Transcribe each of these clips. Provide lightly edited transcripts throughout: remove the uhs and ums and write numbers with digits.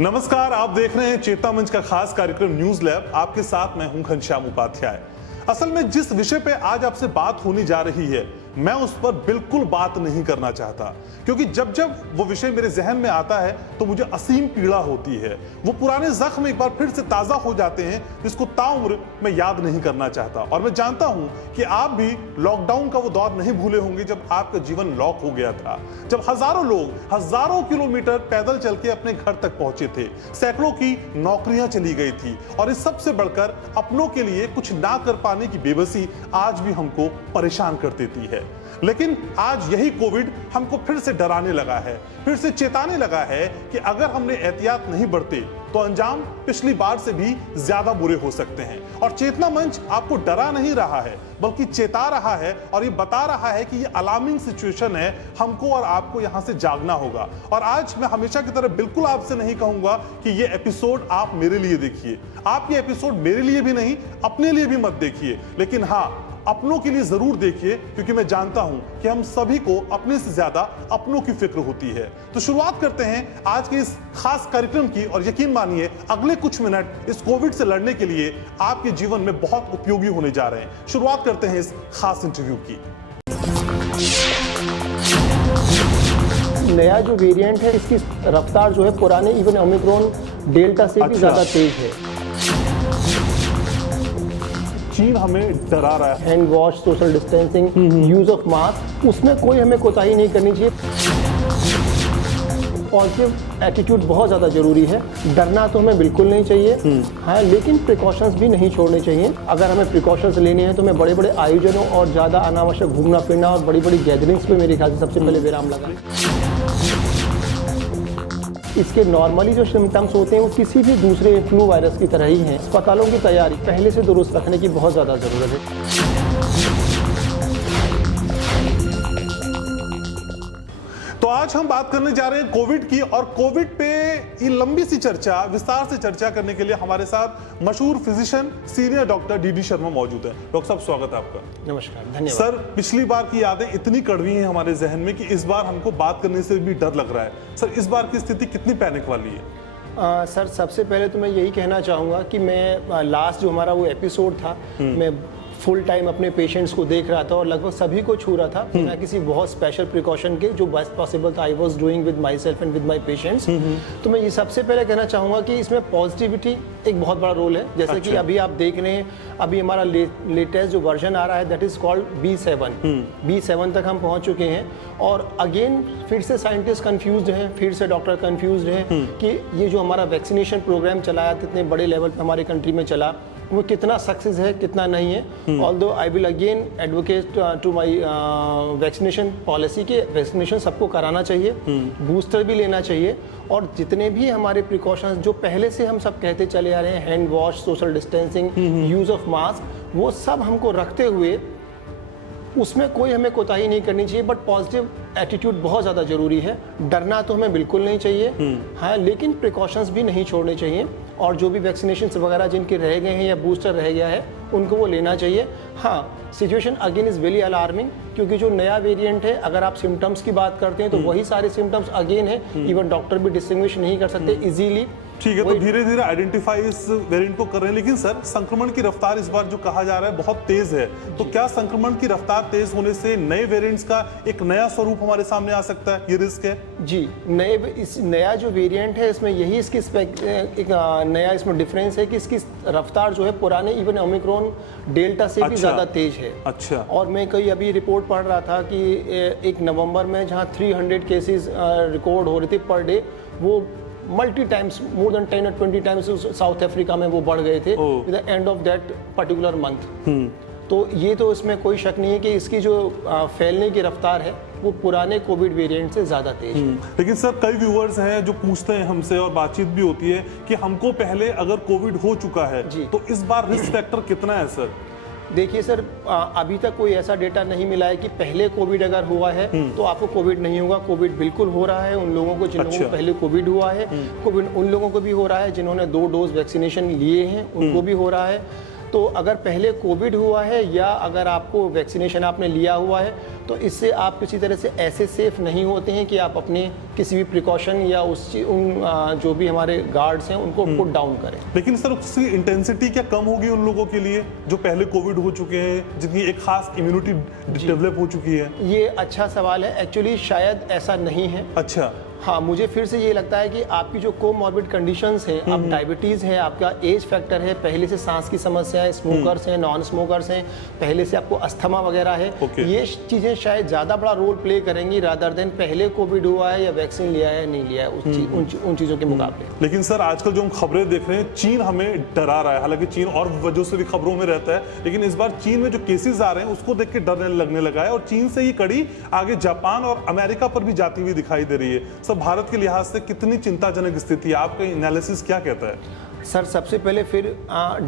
नमस्कार, आप देख रहे हैं चेतना मंच का खास कार्यक्रम न्यूज लैब। आपके साथ मैं हूं घनश्याम उपाध्याय। असल में जिस विषय पे आज आपसे बात होने जा रही है, मैं उस पर बिल्कुल बात नहीं करना चाहता, क्योंकि जब जब वो विषय मेरे जहन में आता है तो मुझे असीम पीड़ा होती है। वो पुराने जख्म एक बार फिर से ताजा हो जाते हैं, जिसको ताउम्र मैं याद नहीं करना चाहता। और मैं जानता हूं कि आप भी लॉकडाउन का वो दौर नहीं भूले होंगे जब आपका जीवन लॉक हो गया था, जब हजारों लोग हजारों किलोमीटर पैदल चल के अपने घर तक पहुंचे थे, सैकड़ों की नौकरियां चली गई थी, और इस सबसे बढ़कर अपनों के लिए कुछ ना कर पाने की बेबसी आज भी हमको परेशान कर देती है। लेकिन आज यही कोविड हमको फिर से डराने लगा है, फिर से चेताने लगा है कि अगर हमने एहतियात नहीं बरते तो अंजाम पिछली बार से भी ज्यादा बुरे हो सकते हैं। और चेतना मंच आपको डरा नहीं रहा है, बल्कि चेता रहा है और ये बता रहा है कि ये अलार्मिंग सिचुएशन है, हमको और आपको यहां से जागना होगा। और आज मैं हमेशा की तरह बिल्कुल आपसे नहीं कहूंगा कि ये एपिसोड आप मेरे लिए देखिए। आप ये एपिसोड मेरे लिए भी नहीं, अपने लिए भी मत देखिए, लेकिन हाँ, अपनों के लिए जरूर देखिए, क्योंकि मैं जानता हूं कि हम सभी को अपने से ज्यादा अपनों की फिक्र होती है। तो शुरुआत करते हैं आज के इस खास कार्यक्रम की, और यकीन मानिए अगले कुछ मिनट इस कोविड से लड़ने के लिए आपके जीवन में बहुत उपयोगी होने जा रहे हैं। शुरुआत करते हैं इस खास इंटरव्यू की। नया जो वेरिएंट है, इसकी रफ्तार जो है पुराने इवन ओमिक्रॉन डेल्टा से भी ज्यादा तेज है। चीन हमें डरा रहा है। Hand wash, social distancing, use of mask, उसमें कोई हमें कोताही नहीं करनी चाहिए। पॉजिटिव एटीट्यूड बहुत ज़्यादा जरूरी है। डरना तो हमें बिल्कुल नहीं चाहिए, हाँ, लेकिन प्रिकॉशंस भी नहीं छोड़ने चाहिए। अगर हमें प्रिकॉशंस लेने हैं तो हमें बड़े बड़े आयोजनों और ज़्यादा अनावश्यक घूमना फिरना और बड़ी बड़ी गैदरिंग्स पे मेरे ख्याल से सबसे पहले विराम लगा। इसके नॉर्मली जो सिम्टम्स होते हैं वो किसी भी दूसरे फ्लू वायरस की तरह ही हैं। अस्पतालों की तैयारी पहले से दुरुस्त रखने की बहुत ज़्यादा ज़रूरत है। तो आज हम बात करने जा रहे हैं कोविड की, और कोविड पे ये लंबी सी चर्चा, विस्तार से चर्चा करने के लिए हमारे साथ मशहूर physician senior doctor DD Sharma मौजूद है। डॉक्टर साहब, स्वागत है आपका। नमस्कार, धन्यवाद। सर, पिछली बार की यादें इतनी कड़वी हैं हमारे जहन में कि इस बार हमको बात करने से भी डर लग रहा है। सर, इस बार की स्थिति कितनी पैनिक वाली है? सर, सबसे पहले तो मैं यही कहना चाहूँगा कि मैं लास्ट जो हमारा वो एपिसोड था, मैं फुल टाइम अपने पेशेंट्स को देख रहा था और लगभग सभी को छू रहा था बिना किसी बहुत स्पेशल प्रिकॉशन के, जो बेस्ट पॉसिबल था। I was doing with my self and with my patients. तो मैं ये सबसे पहले कहना चाहूँगा कि इसमें पॉजिटिविटी एक बहुत बड़ा रोल है। जैसे कि अभी आप देख रहे हैं, अभी हमारा लेटेस्ट जो वर्जन आ रहा है, that is called B7। B7 तक हम पहुँच चुके हैं, और अगेन फिर से साइंटिस्ट कंफ्यूज्ड हैं, फिर से डॉक्टर कंफ्यूज्ड हैं कि ये जो हमारा वैक्सीनेशन प्रोग्राम चलाया, कितने बड़े लेवल पर हमारे कंट्री में चला, वो कितना सक्सेस है, कितना नहीं है। Although I will again advocate to my vaccination policy के वैक्सीनेशन सबको कराना चाहिए, बूस्टर भी लेना चाहिए, और जितने भी हमारे प्रिकॉशंस जो पहले से हम सब कहते चले आ रहे हैं, hand wash, social distancing, use of mask, वो सब हमको रखते हुए उसमें कोई हमें कोताही नहीं करनी चाहिए। बट पॉजिटिव एटीट्यूड बहुत ज़्यादा ज़रूरी है। डरना तो हमें बिल्कुल नहीं चाहिए, हाँ, लेकिन प्रिकॉशंस भी नहीं छोड़ने चाहिए। और जो भी वैक्सीनेशन वगैरह जिनके रह गए हैं या बूस्टर रह गया है, उनको वो लेना चाहिए। हाँ, situation again is very alarming, क्योंकि जो नया वेरिएंट है, अगर आप सिम्टम्स की बात करते हैं तो वही सारे सिम्टम्स अगेन है। इवन डॉक्टर भी डिस्टिंग्विश नहीं कर सकते इजीली। ठीक है, तो धीरे धीरे आइडेंटिफाई इस वेरिएंट को कर रहे हैं। लेकिन सर, संक्रमण की रफ्तार इस बार जो कहा जा रहा है बहुत तेज है, तो क्या संक्रमण की रफ्तार तेज होने से नए वेरिएंट्स का एक नया स्वरूप हमारे सामने आ सकता है? ये रिस्क है जी। नया जो वेरिएंट है, इसमें यही इसकी एक नया इसमें डिफरेंस है कि इसकी रफ्तार जो है पुराने इवन ओमिक्रॉन डेल्टा से भी ज्यादा तेज है। अच्छा। और मैं कई अभी रिपोर्ट पढ़ रहा था कि 1 नवंबर में जहां 300 केसेस रिकॉर्ड हो रहे थे पर डे, वो मल्टी टाइम्स, मोर देन 10 और 20 टाइम्स साउथ अफ्रीका में वो बढ़ गए थे with the end of that particular month. तो ये तो इसमें कोई शक नहीं है कि इसकी जो फैलने की रफ्तार है वो पुराने कोविड वेरिएंट से ज़्यादा तेज है। लेकिन सर, कई व्यूअर्स हैं जो पूछते हैं हमसे, और बातचीत भी होती है कि हमको पहले अगर कोविड हो चुका है तो इस बार रिस्क फैक्टर कितना है? सर देखिए सर, अभी तक कोई ऐसा डेटा नहीं मिला है कि पहले कोविड अगर हुआ है तो आपको कोविड नहीं होगा। कोविड बिल्कुल हो रहा है उन लोगों को जिन लोगों को पहले कोविड हुआ है। कोविड उन लोगों को भी हो रहा है जिन्होंने 2 डोज वैक्सीनेशन लिए हैं, उनको भी हो रहा है। तो अगर पहले कोविड हुआ है या अगर आपको वैक्सीनेशन आपने लिया हुआ है तो इससे आप किसी तरह से ऐसे सेफ नहीं होते हैं कि आप अपने किसी भी प्रिकॉशन या जो भी हमारे गार्ड्स हैं उनको पुट डाउन करें। लेकिन सर उसकी इंटेंसिटी क्या कम होगी उन लोगों के लिए जो पहले कोविड हो चुके हैं, जिनकी एक खास इम्यूनिटी डेवलप हो चुकी है? ये अच्छा सवाल है, एक्चुअली शायद ऐसा नहीं है। अच्छा। हाँ, मुझे फिर से ये लगता है कि आपकी जो कोमॉर्बिड कंडीशंस हैं, आप डायबिटीज़ है, आपका एज फैक्टर है, पहले से सांस की समस्या है, स्मोकर्स हैं, नॉन स्मोकर्स हैं, पहले से आपको अस्थमा वगैरह है, ये चीज़ें शायद ज़्यादा बड़ा रोल प्ले करेंगी रादर देन पहले कोविड हुआ है या वैक्सीन लिया है नहीं लिया है उन चीज़ों के मुकाबले। लेकिन सर आजकल जो हम खबरें देख रहे हैं, चीन हमें डरा रहा है। हालांकि चीन और वजह से भी खबरों में रहता है, लेकिन इस बार चीन में जो केसेस आ रहे हैं उसको देख के डरने लगने लगा है और चीन से ही कड़ी आगे जापान और अमेरिका पर भी जाती हुई दिखाई दे रही है। सर भारत के लिहाज से कितनी चिंताजनक स्थिति है, आपका एनालिसिस क्या कहता है? सर सबसे पहले फिर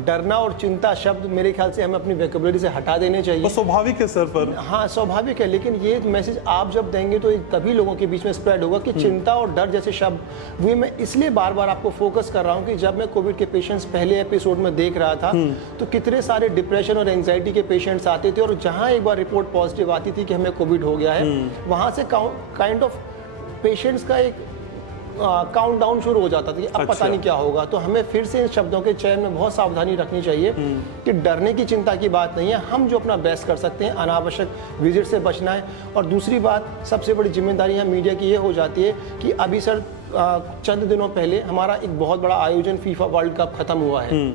डरना और चिंता शब्द मेरे ख्याल से हमें अपनी वोकैबुलरी से हटा देने चाहिए। स्वाभाविक है सर, पर हाँ स्वाभाविक है, लेकिन ये मैसेज आप जब देंगे तो तभी लोगों के बीच में स्प्रेड होगा कि चिंता और डर जैसे शब्द। वो मैं इसलिए बार बार आपको फोकस कर रहा हूँ कि जब मैं कोविड के पेशेंट्स पहले एपिसोड में देख रहा था तो कितने सारे डिप्रेशन और एंजाइटी के पेशेंट्स आते थे और जहाँ एक बार रिपोर्ट पॉजिटिव आती थी कि हमें कोविड हो गया है, वहाँ से काइंड ऑफ पेशेंट्स का एक काउंटडाउन शुरू हो जाता था कि अब पता नहीं क्या होगा। तो हमें फिर से इन शब्दों के चयन में बहुत सावधानी रखनी चाहिए कि डरने की चिंता की बात नहीं है, हम जो अपना बेस्ट कर सकते हैं, अनावश्यक विजिट से बचना है। और दूसरी बात सबसे बड़ी जिम्मेदारी यहाँ मीडिया की ये हो जाती है कि अभी सर चंद दिनों पहले हमारा एक बहुत बड़ा आयोजन फीफा वर्ल्ड कप खत्म हुआ है,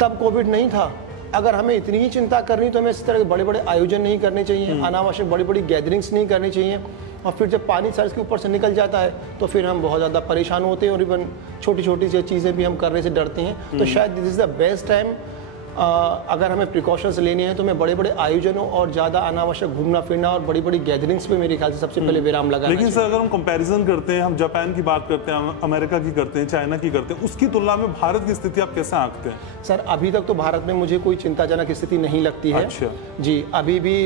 तब कोविड नहीं था। अगर हमें इतनी ही चिंता करनी तो हमें इस तरह के बड़े बड़े आयोजन नहीं करने चाहिए, अनावश्यक बड़ी बड़ी गैदरिंग्स नहीं करनी चाहिए। और फिर जब पानी सर के ऊपर से निकल जाता है तो फिर हम बहुत ज़्यादा परेशान होते हैं और इवन छोटी छोटी सी चीज़ें भी हम करने से डरते हैं। तो शायद this is the best time, अगर हमें प्रिकॉशंस लेने हैं तो मैं बड़े बड़े आयोजनों और ज़्यादा अनावश्यक घूमना फिरना और बड़ी बड़ी गैदरिंग्स पे मेरे ख्याल से सबसे पहले विराम लगाना। लेकिन सर अगर हम कंपैरिजन करते हैं, हम जापान की बात करते हैं, अमेरिका की करते हैं, चाइना की करते हैं, उसकी तुलना में भारत की स्थिति आप कैसे आंकते हैं? सर अभी तक तो भारत में मुझे कोई चिंताजनक स्थिति नहीं लगती है। अच्छा। जी, अभी भी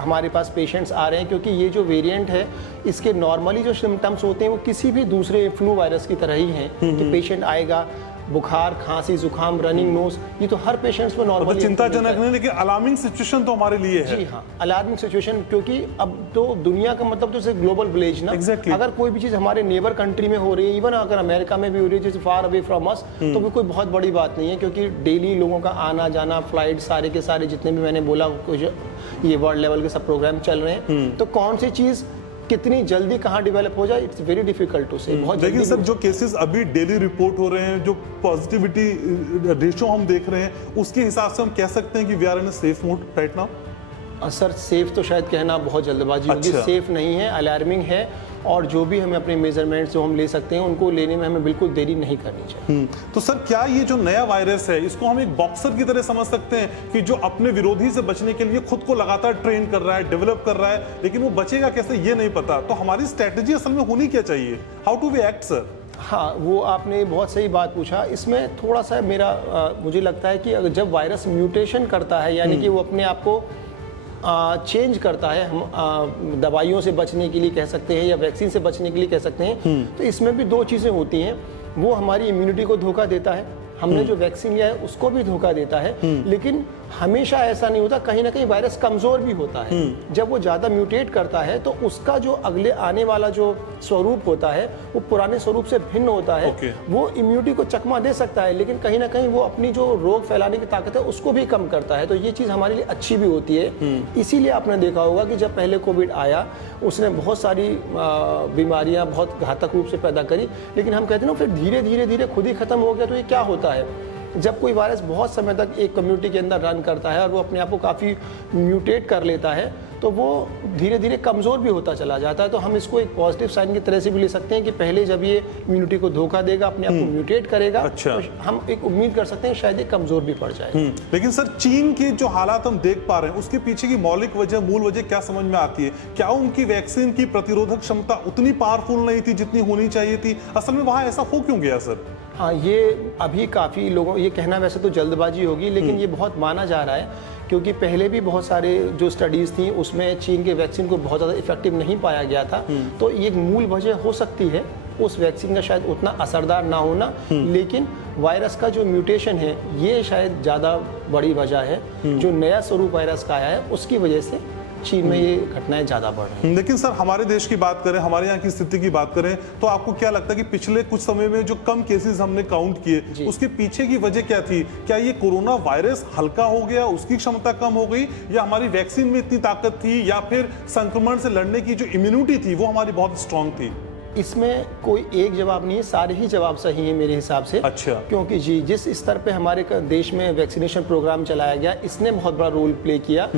हमारे पास पेशेंट्स आ रहे हैं क्योंकि ये जो वेरिएंट है इसके नॉर्मली जो सिम्टम्स होते हैं वो किसी भी दूसरे फ्लू वायरस की तरह ही हैं कि पेशेंट आएगा, बुखार, खांसी, जुकाम, रनिंग नोज, ये तो हर पेशेंट्स में नॉर्मली चिंताजनक नहीं, लेकिन अलार्मिंग सिचुएशन तो हमारे लिए है। जी हाँ, अलार्मिंग सिचुएशन, क्योंकि अब तो दुनिया का मतलब तो सिर्फ ग्लोबल विलेज ना। Exactly. अगर कोई भी चीज हमारे नेबर कंट्री में हो रही है, इवन अगर अमेरिका में भी हो रही है जैसे फार अवे फ्रॉम अस, तो भी कोई बहुत बड़ी बात नहीं है क्योंकि डेली लोगों का आना जाना, फ्लाइट सारे के सारे जितने भी मैंने बोला कुछ ये वर्ल्ड लेवल के सब प्रोग्राम चल रहे हैं। तो कौन सी चीज कितनी जल्दी कहाँ डेवलप हो जाए, इट्स वेरी डिफिकल्ट टू से। बहुत लेकिन सर जो केसेस अभी डेली रिपोर्ट हो रहे हैं, जो पॉजिटिविटी रेशियो हम देख रहे हैं, उसके हिसाब से हम कह सकते हैं कि we are in a safe mode right now. Sir safe तो शायद कहना बहुत जल्दबाजी होगी। अच्छा। सेफ नहीं है, अलार्मिंग है, और जो भी हमें अपने मेजरमेंट्स जो हम ले सकते हैं उनको लेने में हमें बिल्कुल देरी नहीं करनी चाहिए। तो सर क्या ये जो नया वायरस है इसको हम एक बॉक्सर की तरह समझ सकते हैं कि जो अपने विरोधी से बचने के लिए खुद को लगातार ट्रेन कर रहा है, डेवलप कर रहा है, लेकिन वो बचेगा कैसे ये नहीं पता। तो हमारी स्ट्रेटेजी असल में होनी क्या चाहिए? How to we act sir? हाँ, वो आपने बहुत सही बात पूछा। इसमें थोड़ा सा मुझे लगता है कि अगर जब वायरस म्यूटेशन करता है, यानी कि वो अपने आप को चेंज करता है, हम दवाइयों से बचने के लिए कह सकते हैं या वैक्सीन से बचने के लिए कह सकते हैं, तो इसमें भी दो चीज़ें होती हैं। वो हमारी इम्यूनिटी को धोखा देता है, हमने जो वैक्सीन लिया है उसको भी धोखा देता है, लेकिन हमेशा ऐसा नहीं होता, कहीं ना कहीं वायरस कमजोर भी होता है। जब वो ज़्यादा म्यूटेट करता है तो उसका जो अगले आने वाला जो स्वरूप होता है वो पुराने स्वरूप से भिन्न होता है। वो इम्यूनिटी को चकमा दे सकता है, लेकिन कहीं ना कहीं वो अपनी जो रोग फैलाने की ताकत है उसको भी कम करता है। तो ये चीज़ हमारे लिए अच्छी भी होती है। इसीलिए आपने देखा होगा कि जब पहले कोविड आया उसने बहुत सारी बीमारियां बहुत घातक रूप से पैदा करी, लेकिन हम कहते हैं ना फिर धीरे धीरे धीरे खुद ही खत्म हो गया। तो ये क्या होता है, जब कोई वायरस बहुत समय तक एक कम्युनिटी के अंदर रन करता है और वो अपने आप को काफ़ी म्यूटेट कर लेता है तो वो धीरे धीरे कमज़ोर भी होता चला जाता है। तो हम इसको एक पॉजिटिव साइन की तरह से भी ले सकते हैं कि पहले जब ये इम्यूनिटी को धोखा देगा, अपने आप को म्यूटेट करेगा, अच्छा। तो हम एक उम्मीद कर सकते हैं शायद ये कमज़ोर भी पड़ जाए। लेकिन सर चीन की जो हालात हम देख पा रहे हैं उसके पीछे की मौलिक वजह, मूल वजह क्या समझ में आती है? क्या उनकी वैक्सीन की प्रतिरोधक क्षमता उतनी पावरफुल नहीं थी जितनी होनी चाहिए थी? असल में वहाँ ऐसा हो क्यों गया सर? हाँ, ये अभी काफ़ी लोगों, ये कहना वैसे तो जल्दबाजी होगी, लेकिन ये बहुत माना जा रहा है क्योंकि पहले भी बहुत सारे जो स्टडीज़ थी उसमें चीन के वैक्सीन को बहुत ज़्यादा इफेक्टिव नहीं पाया गया था। तो ये एक मूल वजह हो सकती है उस वैक्सीन का शायद उतना असरदार ना होना, लेकिन वायरस का जो म्यूटेशन है ये शायद ज़्यादा बड़ी वजह है। जो नया स्वरूप वायरस का आया है उसकी वजह से चीन में ये घटनाएं ज़्यादा बढ़ रही हैं। लेकिन सर हमारे देश की बात करें, हमारे यहाँ की स्थिति की बात करें, तो आपको क्या लगता है कि पिछले कुछ समय में जो कम केसेस हमने काउंट किए उसके पीछे की वजह क्या थी? क्या ये कोरोना वायरस हल्का हो गया, उसकी क्षमता कम हो गई, या हमारी वैक्सीन में इतनी ताकत थी, या फिर संक्रमण से लड़ने की जो इम्यूनिटी थी वो हमारी बहुत स्ट्रांग थी? इसमें कोई एक जवाब नहीं है, सारे ही जवाब सही हैं मेरे हिसाब से। अच्छा। क्योंकि जी जिस स्तर पे हमारे देश में वैक्सीनेशन प्रोग्राम चलाया गया, इसने बहुत बड़ा रोल प्ले किया।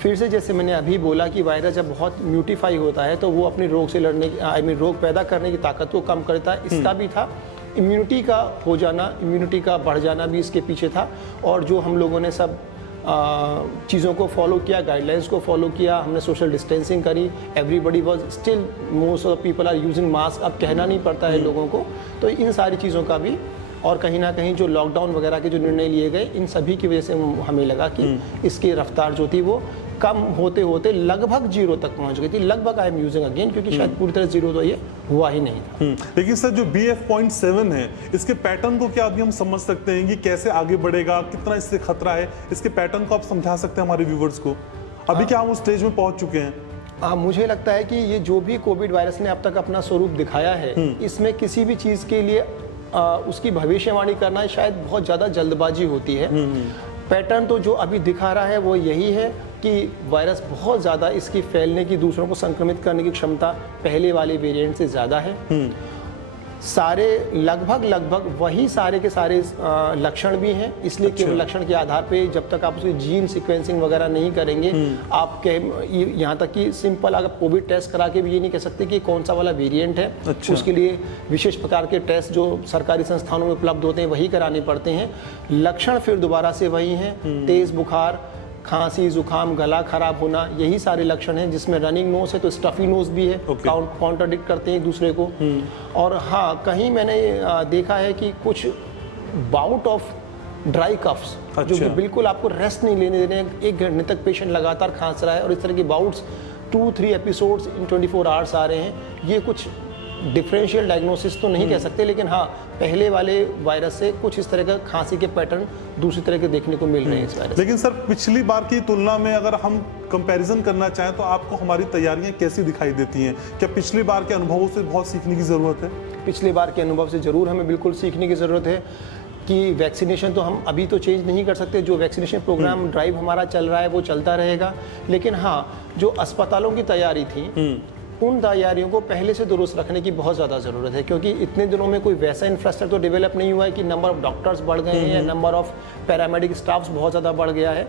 फिर से जैसे मैंने अभी बोला कि वायरस जब बहुत म्यूटिफाई होता है तो वो अपने रोग से लड़ने की रोग पैदा करने की ताकत को कम करता है। इसका भी था, इम्यूनिटी का हो जाना, इम्यूनिटी का बढ़ जाना भी इसके पीछे था। और जो हम लोगों ने सब चीज़ों को फॉलो किया, गाइडलाइंस को फॉलो किया, हमने सोशल डिस्टेंसिंग करी, everybody was still, most of the people are using mask, अब कहना नहीं पड़ता है लोगों को। तो इन सारी चीज़ों का भी, और कहीं ना कहीं जो लॉकडाउन वगैरह के जो निर्णय लिए गए, इन सभी की वजह से हमें लगा कि इसकी रफ्तार जो थी वो कम होते होते लगभग जीरो तक पहुंच गई थी। लगभग आई एम यूजिंग अगेन, क्योंकि शायद पूरी तरह जीरो तो ये हुआ ही नहीं था। लेकिन सर जो BF.7 है, इसके पैटर्न को क्या अभी हम समझ सकते हैं कि कैसे आगे बढ़ेगा, कितना इससे खतरा है? इसके पैटर्न को आप समझा सकते हैं हमारे व्यूवर्स को? अभी क्या हम उस स्टेज में पहुंच चुके हैं? मुझे लगता है कि ये जो भी कोविड वायरस ने अब तक अपना स्वरूप दिखाया है, इसमें किसी भी चीज़ के लिए उसकी भविष्यवाणी करना शायद बहुत ज़्यादा जल्दबाजी होती है। पैटर्न तो जो अभी दिखा रहा है वो यही है कि वायरस बहुत ज़्यादा, इसकी फैलने की, दूसरों को संक्रमित करने की क्षमता पहले वाले वेरिएंट से ज़्यादा है। सारे लगभग वही सारे के सारे लक्षण भी हैं, इसलिए केवल लक्षण के आधार पे जब तक आप उसकी जीन सीक्वेंसिंग वगैरह नहीं करेंगे, आप यहाँ तक कि सिंपल अगर कोविड टेस्ट करा के भी ये नहीं कह सकते कि कौन सा वाला वेरिएंट है। अच्छा। उसके लिए विशेष प्रकार के टेस्ट जो सरकारी संस्थानों में उपलब्ध होते हैं वही कराने पड़ते हैं। लक्षण फिर दोबारा से वही हैं, तेज बुखार, खांसी, जुकाम, गला खराब होना, यही सारे लक्षण हैं। जिसमें रनिंग नोज है तो स्टफी नोज भी है, काउंटरडिक्ट करते हैं एक दूसरे को। और हाँ, कहीं मैंने देखा है कि कुछ बाउट ऑफ ड्राई कफ्स, जो कि बिल्कुल आपको रेस्ट नहीं लेने दे रहे हैं, 1 घंटे तक पेशेंट लगातार खांस रहा है, और इस तरह के बाउट्स 2-3 एपिसोड्स इन 24 आवर्स आ रहे हैं। ये कुछ डिफरेंशियल डायग्नोसिस तो नहीं कह सकते, लेकिन हाँ, पहले वाले वायरस से कुछ इस तरह का खांसी के पैटर्न दूसरी तरह के देखने को मिल रहे हैं इस वायरस। लेकिन सर पिछली बार की तुलना में अगर हम कंपैरिजन करना चाहें तो आपको हमारी तैयारियां कैसी दिखाई देती हैं? क्या पिछली बार के अनुभवों से बहुत सीखने की ज़रूरत है? पिछले बार के अनुभव से ज़रूर हमें बिल्कुल सीखने की ज़रूरत है कि वैक्सीनेशन तो हम अभी तो चेंज नहीं कर सकते। जो वैक्सीनेशन प्रोग्राम ड्राइव हमारा चल रहा है वो चलता रहेगा, लेकिन हाँ, जो अस्पतालों की तैयारी थी उन तैयारियों को पहले से दुरुस्त रखने की बहुत ज़्यादा ज़रूरत है। क्योंकि इतने दिनों में कोई वैसा इंफ्रास्ट्रक्चर तो डेवलप नहीं हुआ है कि नंबर ऑफ डॉक्टर्स बढ़ गए हैं या नंबर ऑफ पैरामेडिक स्टाफ्स बहुत ज़्यादा बढ़ गया है,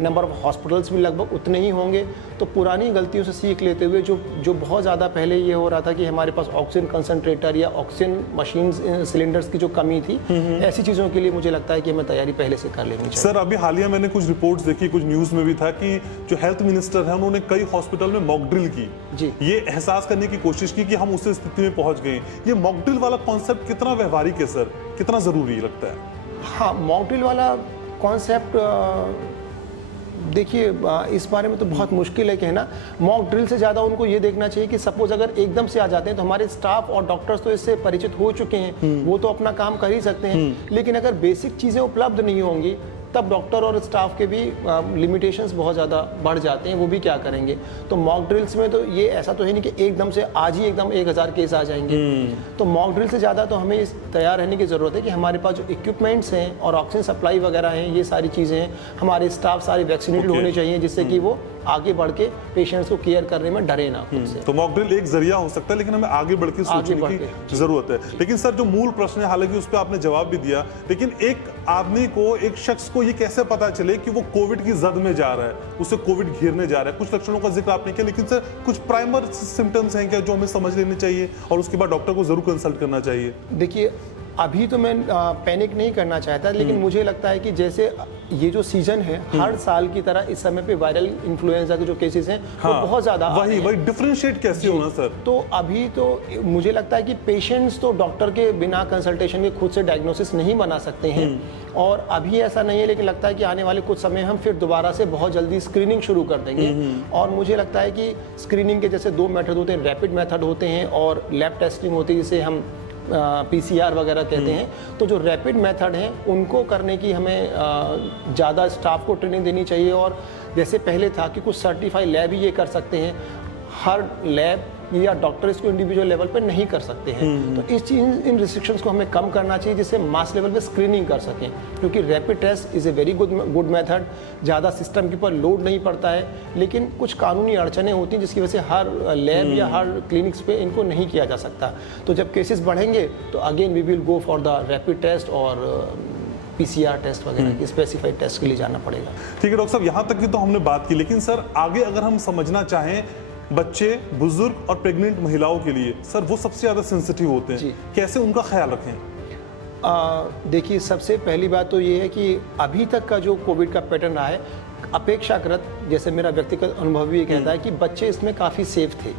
नंबर ऑफ हॉस्पिटल्स भी लगभग उतने ही होंगे। तो पुरानी गलतियों से सीख लेते हुए जो बहुत ज़्यादा पहले ये हो रहा था कि हमारे पास ऑक्सीजन कंसनट्रेटर या ऑक्सीजन मशीन सिलेंडर्स की जो कमी थी, ऐसी चीज़ों के लिए मुझे लगता है कि हमें तैयारी पहले से कर लेनी चाहिए। सर अभी हालिया मैंने कुछ रिपोर्ट्स देखी, कुछ न्यूज़ में भी था कि जो हेल्थ मिनिस्टर है उन्होंने कई हॉस्पिटल में मॉक ड्रिल की जी, ये एहसास करने की कोशिश की कि हम उस स्थिति में पहुंच गए। ये मॉक ड्रिल वाला कॉन्सेप्ट कितना व्यवहारिक है सर, कितना जरूरी लगता है? हाँ, मॉक ड्रिल वाला कॉन्सेप्ट देखिए, इस बारे में तो बहुत मुश्किल है कहना। मॉक ड्रिल से ज़्यादा उनको ये देखना चाहिए कि सपोज अगर एकदम से आ जाते हैं तो हमारे स्टाफ और डॉक्टर्स तो इससे परिचित हो चुके हैं, वो तो अपना काम कर ही सकते हैं। लेकिन अगर बेसिक चीज़ें उपलब्ध नहीं होंगी तब डॉक्टर और स्टाफ के भी लिमिटेशंस बहुत ज़्यादा बढ़ जाते हैं, वो भी क्या करेंगे। तो मॉक ड्रिल्स में तो ये ऐसा तो है नहीं कि एकदम से आज ही एकदम 1000 केस आ जाएंगे। तो मॉक ड्रिल से ज़्यादा तो हमें तैयार रहने की ज़रूरत है कि हमारे पास जो इक्विपमेंट्स हैं और ऑक्सीजन सप्लाई वगैरह हैं, ये सारी चीज़ें हैं, हमारे स्टाफ सारे वैक्सीनेटेड होने चाहिए, जिससे कि वो आगे बढ़ के पेशेंट्स को केयर करने में डरे ना खुद से। तो मॉक ड्रिल एक जरिया हो सकता है, लेकिन हमें आगे बढ़ के सोचने की जरूरत है। लेकिन सर जो मूल प्रश्न है, हालांकि उस पर आपने जवाब भी दिया, लेकिन एक आदमी को, एक शख्स को ये कैसे पता चले कि वो कोविड की जद में जा रहा है, उसे कोविड घेरने जा रहा है? कुछ लक्षणों का जिक्र आपने किया, लेकिन सर कुछ प्राइमर सिम्टम्स हैं क्या जो हमें समझ लेने चाहिए और उसके बाद डॉक्टर को जरूर कंसल्ट करना चाहिए? देखिए, अभी तो मैं पैनिक नहीं करना चाहता, लेकिन मुझे लगता है कि जैसे ये जो सीजन है हर साल की तरह इस समय पे वायरल इन्फ्लुएंजा के जो केसेस हैं वो बहुत ज्यादा वही डिफरेंशिएट कैसे होना सर? तो अभी तो मुझे लगता है कि पेशेंट्स तो डॉक्टर के बिना कंसल्टेशन के खुद से डायग्नोसिस नहीं बना सकते हैं, और अभी ऐसा नहीं है, लेकिन लगता है कि आने वाले कुछ समय हम फिर दोबारा से बहुत जल्दी स्क्रीनिंग शुरू कर देंगे। और मुझे लगता है कि स्क्रीनिंग के जैसे 2 मेथड होते हैं, रैपिड मेथड होते हैं और लैब टेस्टिंग होती है जिसे हम PCR वगैरह कहते हैं। तो जो रैपिड मेथड हैं उनको करने की हमें ज़्यादा स्टाफ को ट्रेनिंग देनी चाहिए, और जैसे पहले था कि कुछ सर्टिफाइड लैब ही ये कर सकते हैं, हर लैब या डॉक्टर इसको इंडिविजुअल लेवल पे नहीं कर सकते हैं। तो इस चीज़ इन रिस्ट्रिक्शंस को हमें कम करना चाहिए जिससे मास लेवल पे स्क्रीनिंग कर सकें, क्योंकि rapid test is a very good method, ज़्यादा सिस्टम के ऊपर लोड नहीं पड़ता है, लेकिन कुछ कानूनी अड़चनें होती हैं जिसकी वजह से हर लैब या हर क्लिनिक्स पे इनको नहीं किया जा सकता। तो जब केसेस बढ़ेंगे तो again we will go for the rapid test और PCR टेस्ट वगैरह की स्पेसिफाइड टेस्ट के लिए जाना पड़ेगा। ठीक है डॉक्टर साहब, यहाँ तक की तो हमने बात की, लेकिन सर आगे अगर हम समझना चाहें बच्चे, बुजुर्ग और प्रेग्नेंट महिलाओं के लिए सर वो सबसे ज़्यादा सेंसिटिव होते हैं, कैसे उनका ख्याल रखें? देखिए, सबसे पहली बात तो ये है कि अभी तक का जो कोविड का पैटर्न रहा है अपेक्षाकृत, जैसे मेरा व्यक्तिगत अनुभव भी ये कहता है कि बच्चे इसमें काफ़ी सेफ थे।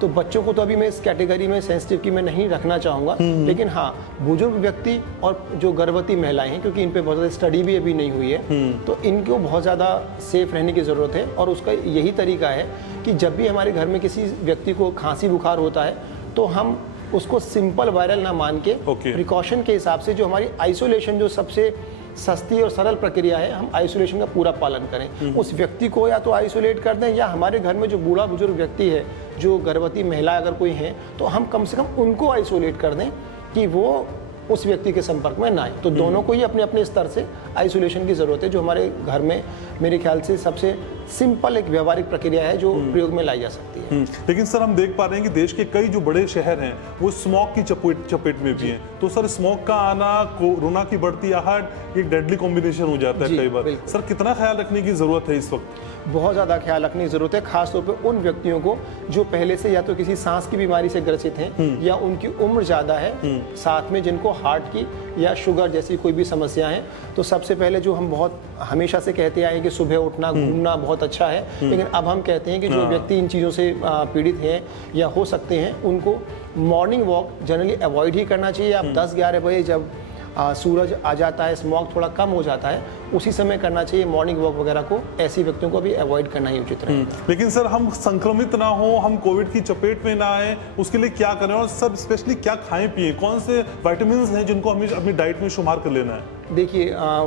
तो बच्चों को तो अभी मैं इस कैटेगरी में सेंसिटिव की मैं नहीं रखना चाहूँगा, लेकिन हाँ बुजुर्ग व्यक्ति और जो गर्भवती महिलाएं हैं, क्योंकि इन पे बहुत ज़्यादा स्टडी भी अभी नहीं हुई है, तो इनको बहुत ज़्यादा सेफ रहने की ज़रूरत है। और उसका यही तरीका है कि जब भी हमारे घर में किसी व्यक्ति को खांसी बुखार होता है तो हम उसको सिंपल वायरल ना मान के प्रिकॉशन के हिसाब से जो हमारी आइसोलेशन, जो सबसे सस्ती और सरल प्रक्रिया है, हम आइसोलेशन का पूरा पालन करें। उस व्यक्ति को या तो आइसोलेट कर दें, या हमारे घर में जो बूढ़ा बुजुर्ग व्यक्ति है, जो गर्भवती महिला अगर कोई है, तो हम कम से कम उनको आइसोलेट कर दें कि वो उस व्यक्ति के संपर्क में ना आए। तो दोनों को ही अपने अपने स्तर से आइसोलेशन की ज़रूरत है, जो हमारे घर में मेरे ख्याल से सबसे सिंपल एक व्यवहारिक प्रक्रिया है जो प्रयोग में लाई जा सकती है। लेकिन सर हम देख पा रहे हैं कि देश के कई जो बड़े शहर हैं वो स्मॉग की चपेट में भी हैं, तो सर स्मॉग का आना, कोरोना की बढ़ती आहट, एक डेडली कॉम्बिनेशन हो जाता है कई बार। सर कितना ख्याल रखने की जरूरत है इस वक्त? बहुत ज़्यादा ख्याल रखने की ज़रूरत है, खासतौर पे उन व्यक्तियों को जो पहले से या तो किसी सांस की बीमारी से ग्रसित हैं, या उनकी उम्र ज़्यादा है, साथ में जिनको हार्ट की या शुगर जैसी कोई भी समस्या है। तो सबसे पहले जो हम बहुत हमेशा से कहते आए कि सुबह उठना, घूमना बहुत अच्छा है, लेकिन अब हम कहते हैं कि जो व्यक्ति इन चीज़ों से पीड़ित हैं या हो सकते हैं, उनको मॉर्निंग वॉक जनरली अवॉइड ही करना चाहिए। आप 10-11 बजे जब सूरज आ जाता है, स्मॉग थोड़ा कम हो जाता है, उसी समय करना चाहिए मॉर्निंग वॉक वगैरह को। ऐसे व्यक्तियों को भी अवॉइड करना ही उचित रहेगा। लेकिन सर हम संक्रमित ना हो, हम कोविड की चपेट में ना आए, उसके लिए क्या करें, और सर स्पेशली क्या खाएं पिए, कौन से विटामिन्स हैं जिनको हमें अपनी डाइट में शुमार कर लेना है? देखिए,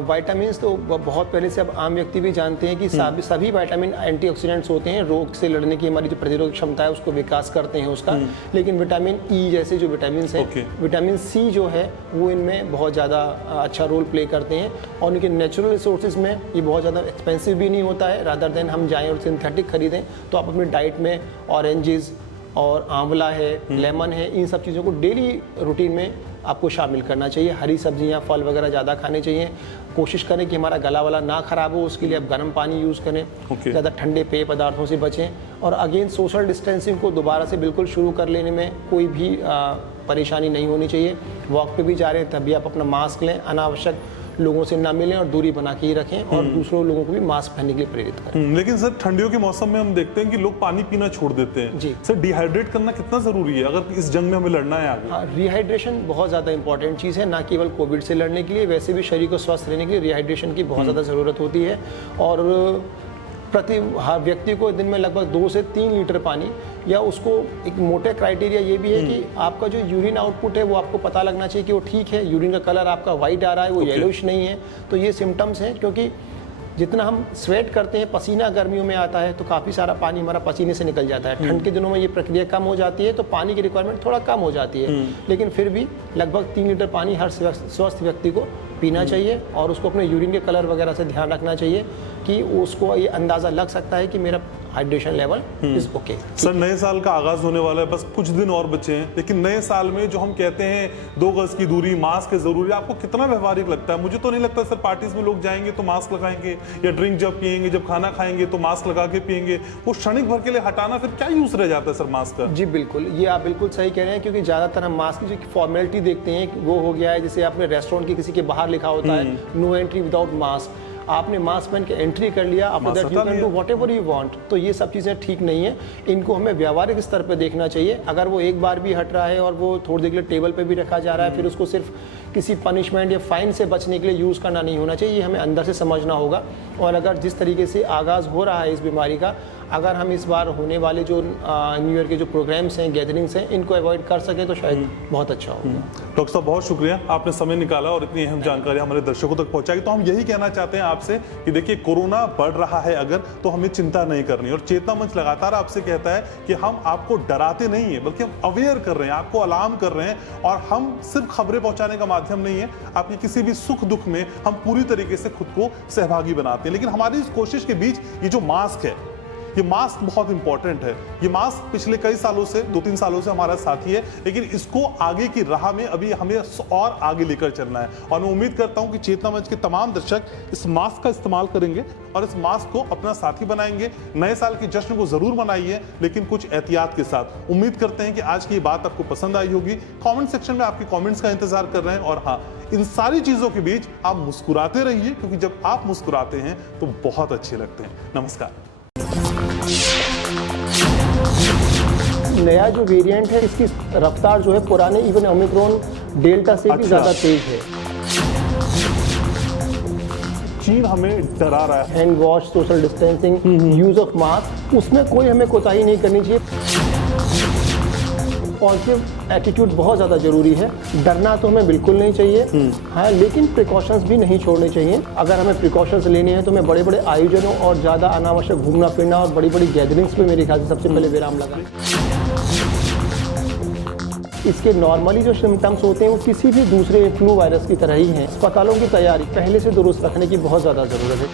विटामिन्स तो बहुत पहले से अब आम व्यक्ति भी जानते हैं कि सभी विटामिन एंटीऑक्सीडेंट्स होते हैं, रोग से लड़ने की हमारी जो प्रतिरोधक क्षमता है उसको विकास करते हैं उसका। लेकिन विटामिन ई जैसे जो विटामिन हैं, विटामिन सी जो है वो इनमें बहुत ज़्यादा अच्छा रोल प्ले करते हैं, और उनके नेचुरल रिसोर्सेज में ये बहुत ज़्यादा एक्सपेंसिव भी नहीं होता है। रादर देन हम जाएँ और सिंथेटिक खरीदें, तो आप अपनी डाइट में ऑरेंजेस और आंवला है, लेमन है, इन सब चीज़ों को डेली रूटीन में आपको शामिल करना चाहिए। हरी सब्जियां, फल वगैरह ज़्यादा खाने चाहिए। कोशिश करें कि हमारा गला वाला ना खराब हो, उसके लिए आप गर्म पानी यूज़ करें, ज़्यादा ठंडे पेय पदार्थों से बचें। और अगेन सोशल डिस्टेंसिंग को दोबारा से बिल्कुल शुरू कर लेने में कोई भी परेशानी नहीं होनी चाहिए। वॉक पे भी जा रहे हैं तब भी आप अपना मास्क लें, अनावश्यक लोगों से ना मिलें और दूरी बना के ही रखें, और दूसरों लोगों को भी मास्क पहनने के लिए प्रेरित करें। लेकिन सर ठंडियों के मौसम में हम देखते हैं कि लोग पानी पीना छोड़ देते हैं जी। सर डिहाइड्रेट करना कितना जरूरी है अगर इस जंग में हमें लड़ना है आगे? हाँ, रिहाइड्रेशन बहुत ज़्यादा इंपॉर्टेंट चीज़ है, ना केवल कोविड से लड़ने के लिए, वैसे भी शरीर को स्वस्थ रहने के लिए रिहाइड्रेशन की बहुत ज़्यादा ज़रूरत होती है। और प्रति व्यक्ति को दिन में लगभग 2 से 3 लीटर पानी, या उसको एक मोटे क्राइटेरिया ये भी है कि आपका जो यूरिन आउटपुट है वो आपको पता लगना चाहिए कि वो ठीक है, यूरिन का कलर आपका वाइट आ रहा है, वो येलोइश नहीं है। तो ये सिम्टम्स हैं, क्योंकि जितना हम स्वेट करते हैं, पसीना गर्मियों में आता है तो काफ़ी सारा पानी हमारा पसीने से निकल जाता है। ठंड के दिनों में ये प्रक्रिया कम हो जाती है, तो पानी की रिक्वायरमेंट थोड़ा कम हो जाती है, लेकिन फिर भी लगभग 3 लीटर पानी हर स्वस्थ व्यक्ति को पीना चाहिए। और उसको अपने यूरिन के कलर वगैरह से ध्यान रखना चाहिए कि उसको ये अंदाज़ा लग सकता है कि मेरा hydration level is okay. Sir नए साल का आगाज होने वाला है, बस कुछ दिन और बचे हैं, लेकिन नए साल में जो हम कहते हैं 2 गज की दूरी, मास्क है जरूरी, आपको कितना व्यवहारिक लगता है? मुझे तो नहीं लगता सर पार्टीज में लोग जाएंगे तो मास्क लगाएंगे, या ड्रिंक जब पिएंगे, जब खाना खाएंगे तो मास्क लगा के पिएंगे, वो क्षणिक भर के लिए हटाना फिर क्या यूज रह जाता है सर मास्क का? जी बिल्कुल, ये आप बिल्कुल सही कह रहे हैं, क्योंकि ज़्यादातर हम मास्क की जो फॉर्मेलिटी देखते हैं वो हो गया है, जैसे आपने रेस्टोरेंट के किसी के बाहर लिखा होता है नो एंट्री विदाउट मास्क, आपने मास्क पहन के एंट्री कर लिया, after that you can do whatever you want. तो ये सब चीज़ें ठीक नहीं है, इनको हमें व्यवहारिक स्तर पे देखना चाहिए। अगर वो एक बार भी हट रहा है और वो थोड़ी देर के लिए टेबल पे भी रखा जा रहा है, फिर उसको सिर्फ किसी पनिशमेंट या फाइन से बचने के लिए यूज़ करना नहीं होना चाहिए, ये हमें अंदर से समझना होगा। और अगर जिस तरीके से आगाज़ हो रहा है इस बीमारी का, अगर हम इस बार होने वाले जो न्यू ईयर के जो प्रोग्राम्स हैं, गैदरिंग्स हैं, इनको अवॉइड कर सकें तो शायद बहुत अच्छा होगा। डॉक्टर साहब बहुत शुक्रिया, आपने समय निकाला और इतनी अहम जानकारी हमारे दर्शकों तक पहुंचाई। तो हम यही कहना चाहते हैं आपसे कि देखिए कोरोना बढ़ रहा है अगर, तो हमें चिंता नहीं करनी, और चेतना मंच लगातार आपसे कहता है कि हम आपको डराते नहीं है, बल्कि हम अवेयर कर रहे हैं, आपको अलार्म कर रहे हैं, और हम सिर्फ खबरें पहुंचाने का माध्यम नहीं है, आपके किसी भी सुख दुख में हम पूरी तरीके से खुद को सहभागी बनाते हैं। लेकिन हमारी इस कोशिश के बीच ये जो मास्क है, ये मास्क बहुत इंपॉर्टेंट है। ये मास्क पिछले कई सालों से, 2-3 सालों से हमारा साथी है, लेकिन इसको आगे की राह में अभी हमें और आगे लेकर चलना है। और मैं उम्मीद करता हूं कि चेतना मंच के तमाम दर्शक इस मास्क का इस्तेमाल करेंगे और इस मास्क को अपना साथी बनाएंगे। नए साल के जश्न को जरूर मनाइए, लेकिन कुछ एहतियात के साथ। उम्मीद करते हैं कि आज की ये बात आपको पसंद आई होगी। कमेंट सेक्शन में आपके कमेंट्स का इंतजार कर रहे हैं। और हाँ, इन सारी चीजों के बीच आप मुस्कुराते रहिए, क्योंकि जब आप मुस्कुराते हैं तो बहुत अच्छे लगते हैं। नमस्कार। नया जो वेरिएंट है, इसकी रफ्तार जो है पुराने इवन ओमिक्रॉन डेल्टा से भी ज़्यादा तेज है। चीन हमें डरा रहा है। Hand wash, social distancing, use of mask, उसमें कोई हमें कोताही नहीं करनी चाहिए। पॉजिटिव एटीट्यूड बहुत ज़्यादा ज़रूरी है। डरना तो हमें बिल्कुल नहीं चाहिए, हाँ, लेकिन प्रिकॉशंस भी नहीं छोड़ने चाहिए। अगर हमें प्रिकॉशंस लेने हैं तो हमें बड़े बड़े आयोजनों और ज़्यादा अनावश्यक घूमना फिरना और बड़ी बड़ी गैदरिंग्स पे मेरे ख्याल से सबसे पहले विराम लगाएं। इसके नॉर्मली जो सिम्टम्स होते हैं वो किसी भी दूसरे फ्लू वायरस की तरह ही हैं। अस्पतालों की तैयारी पहले से दुरुस्त रखने की बहुत ज़्यादा ज़रूरत है।